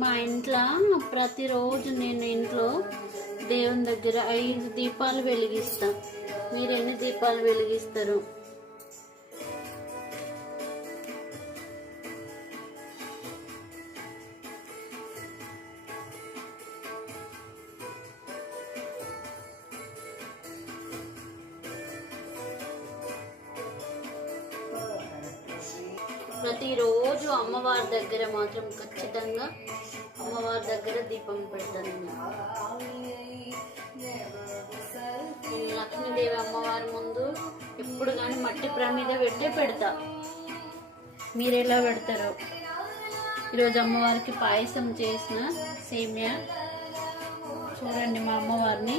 మా ఇంట్లో ప్రతిరోజు నేను ఇంట్లో దేవుని దగ్గర 5 దీపాలు వెలిగిస్తా. మీరు ఎన్ని దీపాలు వెలిగిస్తారు? ప్రతిరోజు అమ్మవారి దగ్గర మాత్రం ఖచ్చితంగా అమ్మవారి దగ్గర దీపం పెడతాను. లక్ష్మీదేవి అమ్మవారి ముందు ఎప్పుడు కానీ మట్టి ప్రమిద పెట్టే పెడతా. మీరు ఎలా పెడతారు? ఈరోజు అమ్మవారికి పాయసం చేసిన సేమియా చూడండి. మా అమ్మవారిని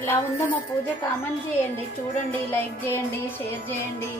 ఎలా ఉందో మా పూజ కామెంట్ చేయండి, చూడండి, లైక్ చేయండి, షేర్ చేయండి.